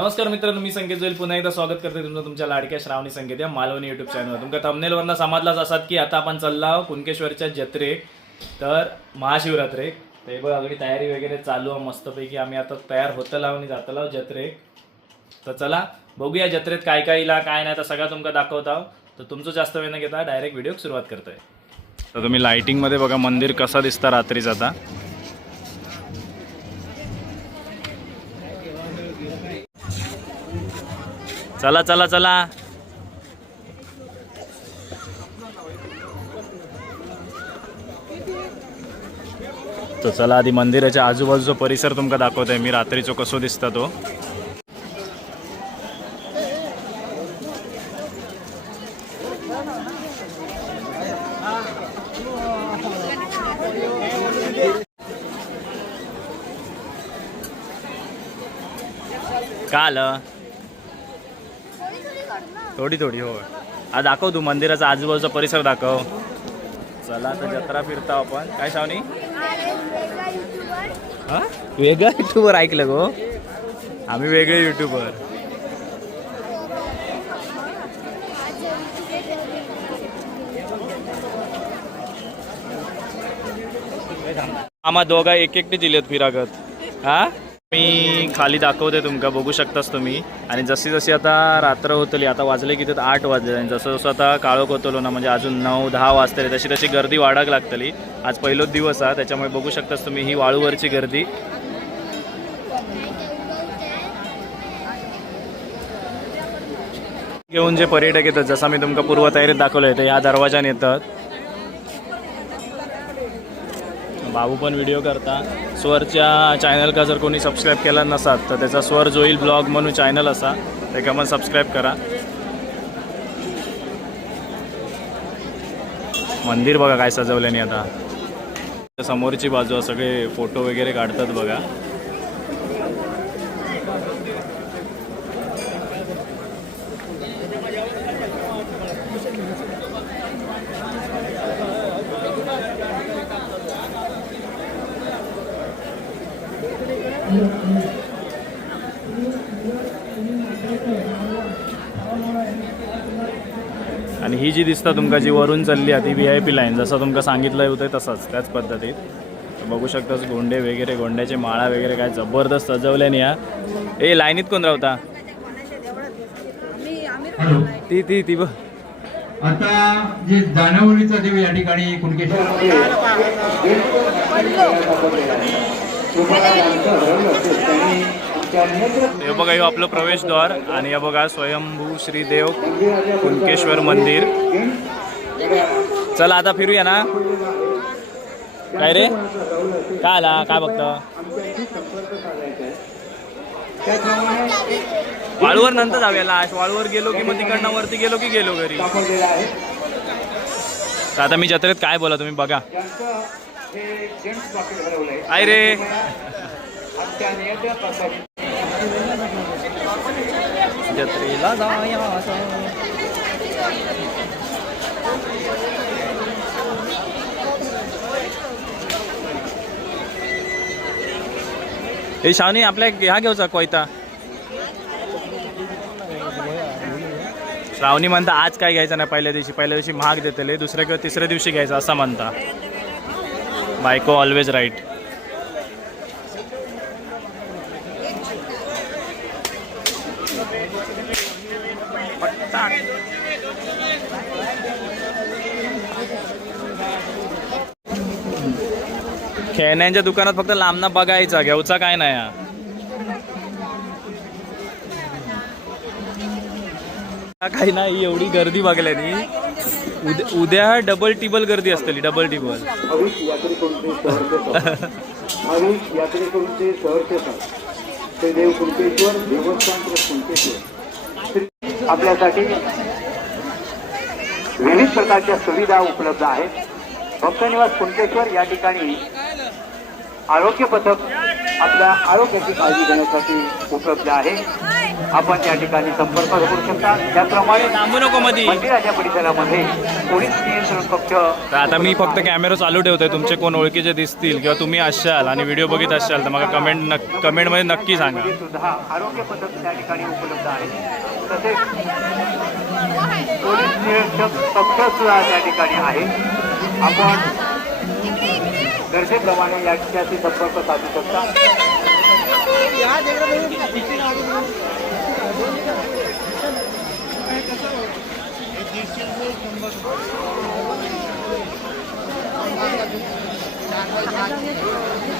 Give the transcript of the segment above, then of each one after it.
नमस्कार मित्रांनो, मी संकेत जोईल पुन्हा एकदा स्वागत करते तुमचं तुमच्या लाडक्या श्रावणी संकेत या मालवणी युट्यूब चॅनलवर. तुमका थंबनेलवरनं समजलाच असात की आता आपण चाललो कुणकेश्वरच्या जत्रेक, तर महाशिवरात्रेक. ते बघ अगदी तयारी वगैरे चालू आहे मस्तपैकी. आम्ही आता तयार होतं लावून जातलो जत्रेक. तर चला बघूया जत्रेत काय काय इला काय नाही तर सगळं तुमका दाखवतो. तर तुमचं जास्त वेळ न घेता डायरेक्ट व्हिडिओ सुरुवात करतोय. तर तुम्ही लाइटिंगमध्ये बघा मंदिर कसा दिसतं रात्रीचं. आता चला चला चला. तर चला आधी मंदिराच्या आजूबाजूचा परिसर तुमका दाखवतोय मी रात्रीचो कसो दिसता तो. काल थोडी थोडी हो. आज दाखव तू मंदिराचा आजूबाजूचा परिसर दाखव. चला आता जत्रा फिरता आपण. काय शावनी हा वेगळा युट्यूबर ऐकलं गो. आम्ही वेगळे युट्यूबर. आम्हा दोघा एक एकटी दिलेत फिरागत. हा मी खाली दाखवते तुमका बघू शकतास तुम्ही. आणि जशी जशी आता रात्र होतली, आता वाजले की 8 वाजले आणि जसं जसं आता काळोख होतलो ना, म्हणजे अजून 9-10 वाजतले तशी तशी गर्दी वाढाक लागतली. आज पहिलोच दिवस आहे त्याच्यामुळे बघू शकतास तुम्ही ही वाळूवरची गर्दी. घेऊन जे पर्यटक येतात जसं मी तुमका पूर्वतयारीत दाखवलं आहे तर ह्या दरवाजाने येतात. बाबू पण व्हिडिओ करता. स्वरच्या चॅनल का जर कोणी सबस्क्राईब केला नसात तर त्याचा स्वर जोईल ब्लॉग म्हणून चॅनल असा, त्याका पण सबस्क्राईब करा. मंदिर बघा काय सजवल्याने. आता समोरची बाजू सगळे फोटो वगैरे काढतात बघा. आणि ही जी दिसता तुमका जी वरून चालली आहे ती VIP लाईन, जसं तुमका सांगितलं होतं तसंच त्याच पद्धतीत. बघू शकतास गोंडे वगैरे, गोंड्याचे माळा वगैरे काय जबरदस्त सजवल्याने. या ए लाईनीत कोण राहता ती ती ती बघ. आता जे दानवलीचा देव या ठिकाणी कुणकेश्वर हे बघा हे आपलं प्रवेशद्वार. आणि हे बघा स्वयंभू श्रीदेव कुणकेश्वर मंदिर. चला आता फिरूया ना. काय रे काय आला काय बघतं. वाळूवर नंतर जाऊया लास्ट. वाळूवर गेलो की मग तिकडनं वरती गेलो की गेलो घरी. तर आता मी जत्रेत काय बोला तुम्ही बघा. काय रे जत्रेला जाया. हे शावनी आपल्या ह्या घेऊचा कोयता. श्रावणी म्हणता आज काय घ्यायचं नाही. पहिल्या दिवशी महाग देतले, दुसऱ्या किंवा तिसऱ्या दिवशी घ्यायचं असं म्हणता. बायको ऑलवेज राईट. खेळण्यांच्या दुकानात फक्त लांबना बघायचा, घ्यायचा काय नाही. काही नाही एवढी गर्दी बघल्यानी. उद्या डबल टिबल गर्दी असतली. डबल टिबल आपल्यासाठी विविध प्रकारच्या सुविधा उपलब्ध आहेत. भक्तनिवास कुणकेश्वर या ठिकाणी आरोग्य पथक आपल्या आरोग्याची काळजी घेण्यासाठी उपलब्ध आहे. आपण या ठिकाणी संपर्क करू शकता. त्याचप्रमाणे थांबू नको मधी. मंदिराच्या परिसरामध्ये पोलीस नियंत्रण कक्ष. तर आता मी फक्त कॅमेरा चालू ठेवतोय. तुमचे कोण ओळखीचे दिसतील किंवा तुम्ही असाल आणि व्हिडिओ बघित असाल तर मला कमेंटमध्ये नक्की सांगा. सुद्धा आरोग्य पद्धत त्या ठिकाणी उपलब्ध आहे. तसेच पोलीस निरीक्षक कक्ष सुद्धा त्या ठिकाणी आहे. आपण गरजेप्रमाणे याच्याशी संपर्क साधू शकता.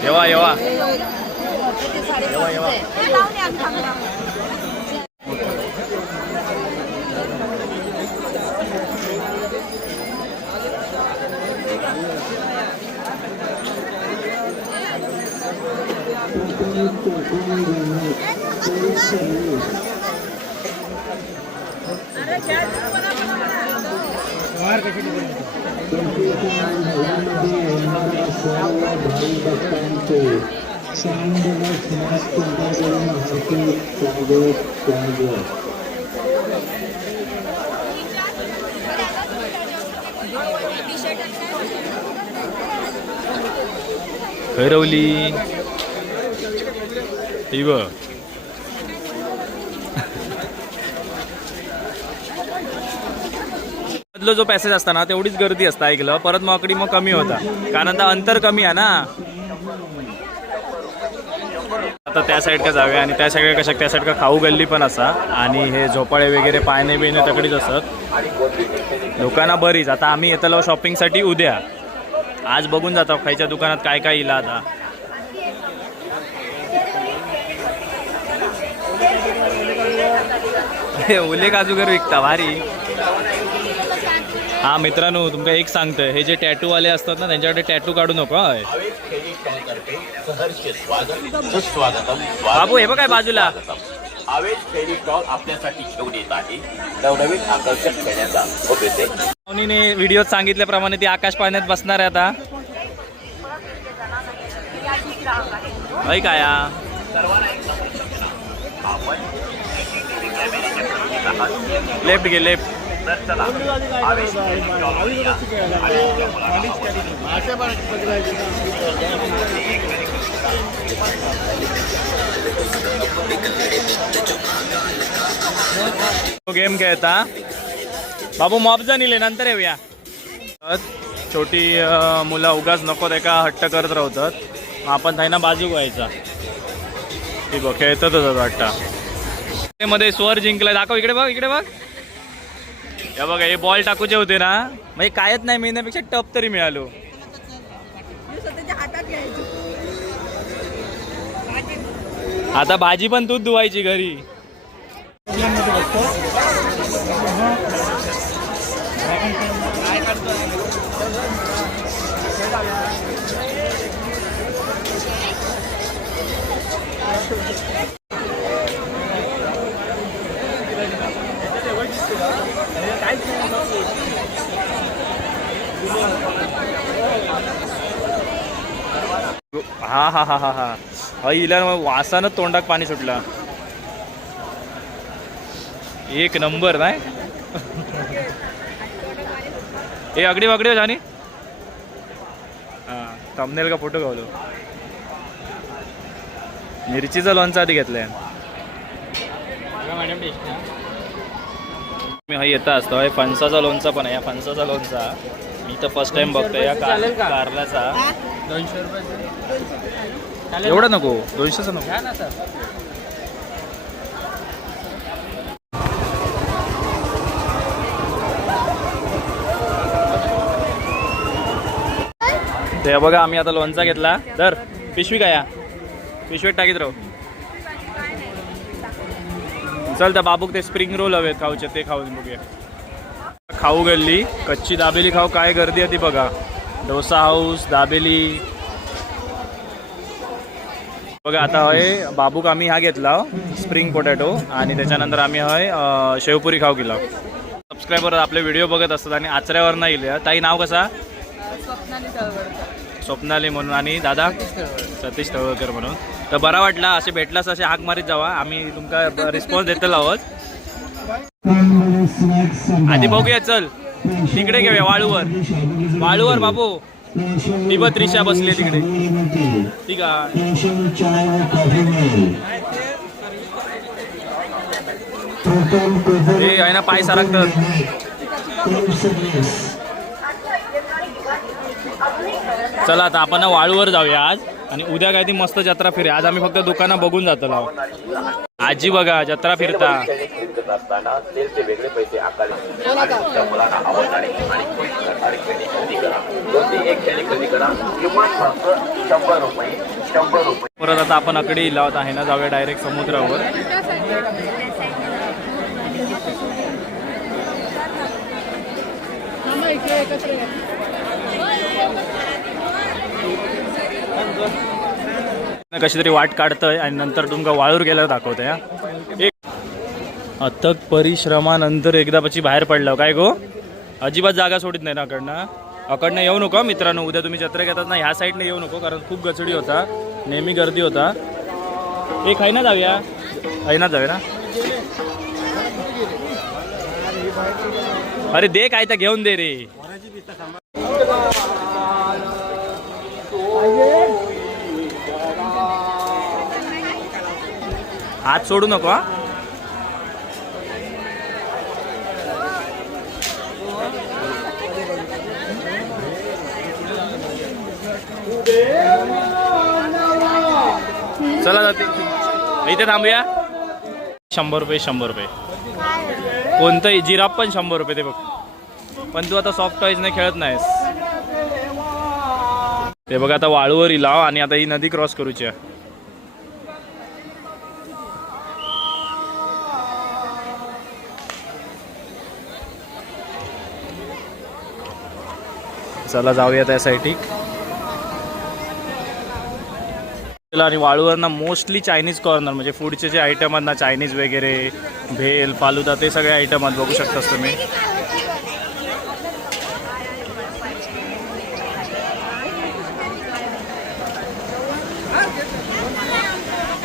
येवा येवा खरवली ही बघ. मधलं जो पॅसेज असता ना तेवढीच गर्दी असता ऐकलं. परत मग कमी होता कारण आता अंतर कमी आहे ना. आता त्या साईड का जाऊया आणि त्या साईड कशा त्या साईड का खाऊ गल्ली पण असा आणि हे झोपाळे वगैरे पायने बिने तकडीच असत लोकांना बरीच. आता आम्ही येतलो शॉपिंगसाठी उद्या. आज बघून जातो खायच्या दुकानात काय काय येईल. आता ओले काजूगर विकता भारी. हा मित्रांनो तुमका एक सांगतोय हे जे टॅटू वाले असतात ना त्यांच्याकडे टॅटू काढू नको. बाबू हे बघ काय बाजूला आवेश फेरी स्टॉल आपल्यासाठी घेऊन येत आहे नवनवीन आकर्षक खेळण्याचा. व्हिडिओत सांगितल्याप्रमाणे ती आकाश पाण्यात बसणार आहे आता. काय लेफ्ट घे लेफ्ट. गेम खेळता बाबू मॉबजा निले नंतर येऊया. छोटी मुलं उगाच नको ते का हट्ट करत राहतात. आपण त्यांना बाजू व्हायचा. ठीक बघ खेळतातच वाटतं. मध्ये स्वर जिंकलाय. दाखव इकडे बघ इकडे बघ. हे बघा हे बॉल टाकूचे होते ना म्हणजे कायच नाही मिळण्यापेक्षा टप तरी मिळालो. आता भाजी पण तूच धुवायची घरी. हा हा हा हा हा हिला वासानं तोंडात पाणी सुटलं. एक नंबर नाही. हे अगडी वगडी जाणी. हा थंबनेल का फोटो गावलो. मिरचीचा लोणचा आधी घेतलाय. मी हा येता असतो फणसाचा लोणचा पण आहे. या फणसाचा लोणचा मी तर फर्स्ट टाइम बघतोय. या कारल्याचा 200 रुपये. एवढं नको 200चं नको. ते बघा आम्ही आता लोणचा घेतला. तर पिशवी काय पिशवीत टाकीत राहू. चल त्या बाबूक ते स्प्रिंग रोल हवेत खाऊचे ते खाऊन बघूया. खाऊ गल्ली कच्ची दाबेली खाऊ काय गर्दी आहे ती बघा. डोसा हाऊस दाबेली बघा. आता होय बाबूक आम्ही हा घेतला स्प्रिंग पोटॅटो आणि त्याच्यानंतर आम्ही होय शेवपुरी खाऊ केला. सबस्क्रायबर आपले व्हिडिओ बघत असतात आणि आचऱ्यावर नाही. ताई नाव कसा स्वप्नाली म्हणून आणि दादा सतीश तळवळकर म्हणून. तर बरा वाटला असे भेटलास असे हाक मारीत जावा, आम्ही तुमका रिस्पॉन्स देतलो आहोत. आधी बघूया, चल तिकडे घेऊया वाळूवर बाबू. ती बघ त्रिशा बसली तिकडे, ठीक आहे. हे आहे ना पाय सारखतात. चला आता आपण वाळूवर जाऊया आज, आणि उद्या काय ती मस्त जत्रा फिरूया. आज आम्ही फक्त दुकानं बघून जातो. आजी बघा जत्रा फिरता. असताना सेलचे वेगळे पैसे आकारले आणि तुमच्या मुलांना आवडणारी आणि खुश करणारी खेळणी खरेदी करा. कोणती एक खेळणी खरेदी करा, किंमत फक्त 100 रुपये. 100 रुपये. परत आता आपण आकडे लावत आहे ना, जाऊया डायरेक्ट समुद्रावर. कशी तरी वाट काढतंय आणि नंतर तुमका वाळूर गेल्यावर दाखवतंय. एक अथक परिश्रमानंतर एकदा पची बाहेर पडलं काय गो. अजिबात जागा सोडित नाही ना अकडनं येऊ नको मित्रांनो. उद्या तुम्ही जत्रा घेतात ना ह्या साईडने येऊ नको, कारण खूप गचडी होता, नेहमी गर्दी होता. एक आहे ना जाऊया, आहे ना जाऊया ना. अरे दे काय तर घेऊन दे रे. हात सोडू नको हा. चला जाते इथे थांबूया. 100 रुपये 100 रुपये. कोणतंही जिराफ पण 100 रुपये ते बघ. पण तू आता सॉफ्ट टॉईज नाही खेळत नाहीस ते बघ. आता वाळूवर लाव आणि आता ही नदी क्रॉस करूची आहे. चला जाऊया त्यासाठी. आणि वाळूवर ना मोस्टली चायनीज कॉर्नर, म्हणजे फूडचे जे आयटम आहेत ना, चायनीज वगैरे, भेल, फालुदा, ते सगळे आयटम आहेत. बघू शकतास तुम्ही.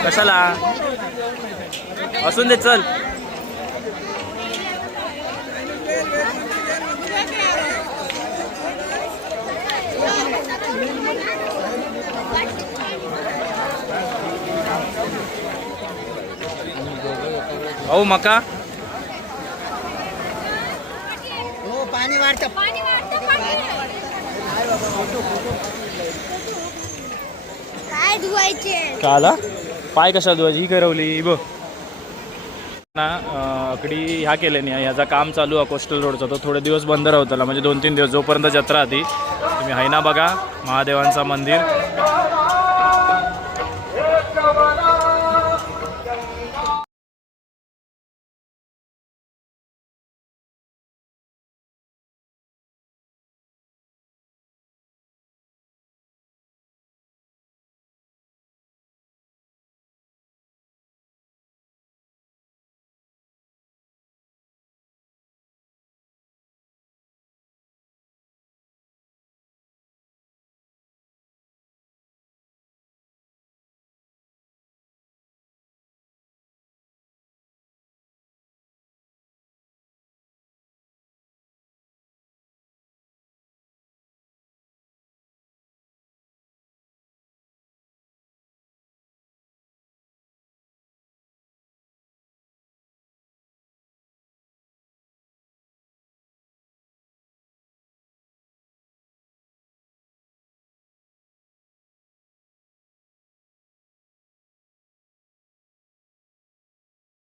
कशाला असून दे चल. ओ मका पाणी वाढतं. काय धुवायचे काला पाय कशा धुवायची ही करवली बघ ना. अकडी ह्या केले नाही, ह्याचा काम चालू आहे कोस्टल रोडचा. तो थोडे दिवस बंद राहतला, म्हणजे 2-3 दिवस जोपर्यंत जत्रा आधी. तुम्ही हैना बघा महादेवांचा मंदिर.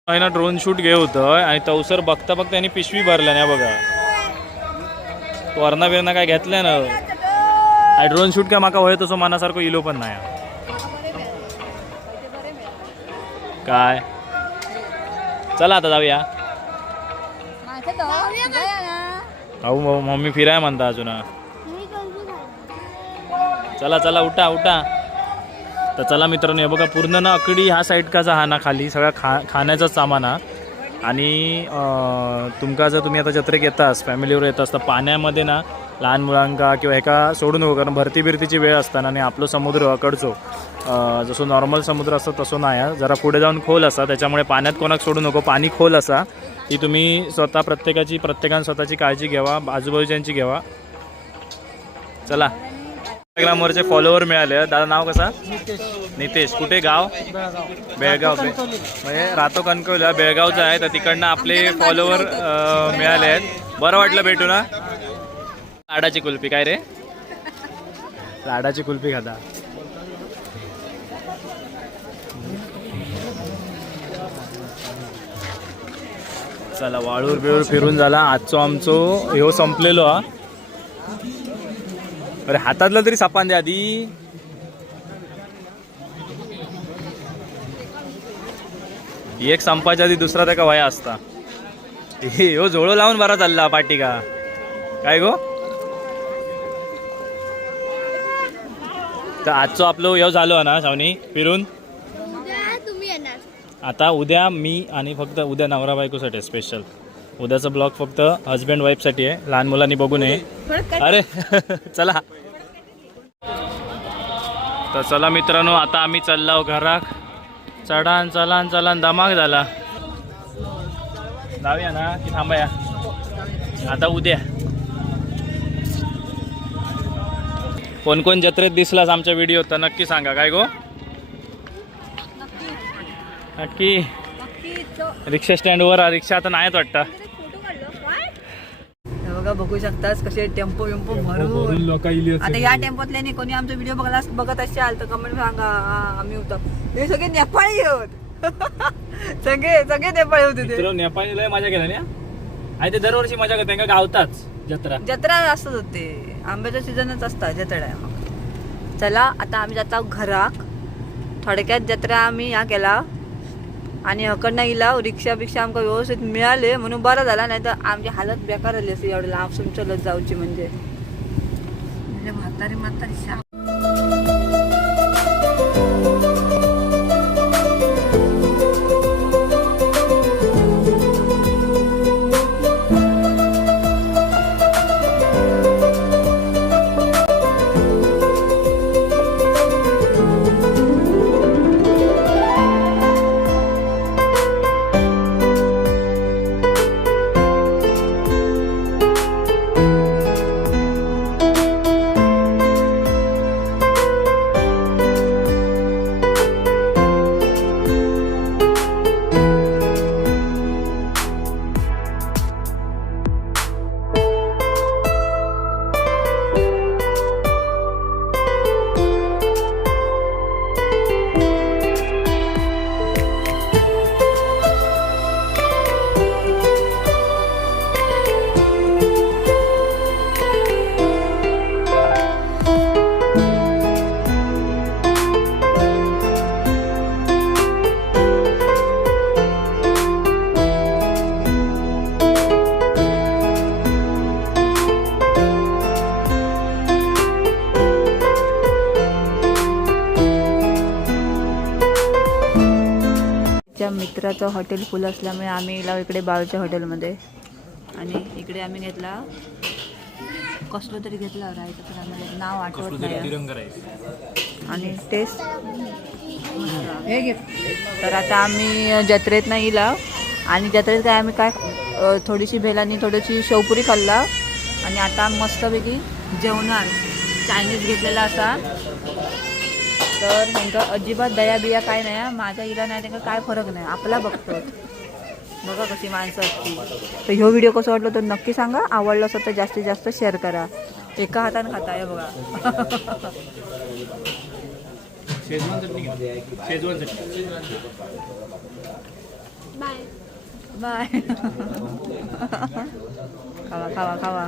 ना ड्रोन शूट घे होतं आणि तवसर बघता बघता यांनी पिशवी भरल्या नाही बघा. वरणा बिरणा काय घेतल्या ना. ड्रोन शूट काय माका होय तसं मनासारखं इलो पण नाही काय. चला आता जाऊया. अहो मम्मी फिराय म्हणता अजून. चला चला उठा उठा. तर चला मित्रांनो, हे बघा पूर्ण ना अकडी ह्या साईड काचा हा ना खाली सगळा खाण्याचाच सामान हा. आणि तुमका जर तुम्ही आता जत्रेक येतास फॅमिलीवर येतास तर पाण्यामध्ये ना लहान मुलांका किंवा एका सोडू नको, कारण भरती बिरतीची वेळ असताना आणि आपलो समुद्र कडचो जसं नॉर्मल समुद्र असतो तसं नाही आहे, जरा पुढे जाऊन खोल असा, त्याच्यामुळे पाण्यात कोणाक सोडू नको. पाणी खोल असा की तुम्ही स्वतः प्रत्येकाने स्वतःची काळजी घ्यावा, आजूबाजूच्यांची घ्यावा. चला, इंस्टाग्रामवरचे फॉलोवर मिळाले. दादा नाव कसा? नितेश. कुठे गाव? बेळगाव. म्हणजे राहतो कणकवलीला, बेळगावचा आहे. तर तिकडनं आपले फॉलोवर मिळाले आहेत. बरं वाटलं भेटू ना. लाडाची कुल्फी. काय रे? लाडाची कुल्फी खाता. चला, वाळूर बिळूर फिरून झाला. आजचो आमचो ह्यो संपलेलो हा. अरे हातातलं तरी सापान दे आधी. एक संपाच्या आधी दुसरा त्याका वया असता. ह्यो जोडो लावून बरा चालला पाठी का काय गो. तर आजचो आपलं ह्यो झालो ना शावनी फिरून. तुम्ही येणार. आता उद्या मी आणि फक्त उद्या नवरा बायकोसाठी स्पेशल. उद्याचा ब्लॉग फक्त हजबंड वाईफसाठी आहे, लहान मुलांनी बघू नये. अरे चला. तर चला मित्रांनो, आता आम्ही चाललो घराक. चलान धमाक झाला. जाऊया ना की थांबाया आता उद्या. कोण कोण जत्रेत दिसलास आमच्या व्हिडिओ तर नक्की सांगा. काय गो? नक्की. रिक्षा स्टँडवर रिक्षा आता नाहीत वाटतं. बघा, बघू शकतास कसे टेम्पो विम्पो भरून लोक. आता या टेम्पोतल्याने कोणी आमचा व्हिडिओ बघत असाल तर कमेंट सांगा. आम्ही होतो हे सगळे नेपाळी होत. सगळे नेपाळी होते ते. नेपाळी लय मजा केला ना. आणि ते दरवर्षी मजा करते का गावताच जत्रा असतच होते. आंब्याच्या सीझनच असतात जत्रा. मग चला, आता आम्ही जातो घराक. थोडक्यात जत्रा आम्ही या केला आणि हकडनं इला रिक्षा बिक्षा आमका व्यवस्थित मिळाले म्हणून बरं झाला. नाही तर आमची हालत बेकार झाली असते एवढं लांब चलत जाऊची. म्हणजे म्हातारी मित्राचं हॉटेल फुल असल्यामुळे आम्ही गेलो इकडे बाळूच्या हॉटेलमध्ये. आणि इकडे आम्ही घेतला कसलं तरी घेतला राहायचं, तर आम्हाला नाव आठवत नाही. आणि टेस्ट हे घे. तर आता आम्ही जत्रेत नाही गेला आणि जत्रेत काय थोडीशी भेल आणि थोडीशी शेवपुरी खाल्ला. आणि आता मस्तपैकी जेवणार. चायनीज घेतलेला असा. तर त्यांका अजिबात दया बिया काय नाही. माझ्या इला नाही त्यांना काय फरक नाही. आपला बघतो. बघा कशी माणसं असती. तर ह्यो व्हिडिओ कसं वाटलं तर नक्की सांगा. आवडलं असेल तर जास्तीत जास्त शेअर करा. एका हाताने खाता आहे बघा. बाय. खावा खावा खावा.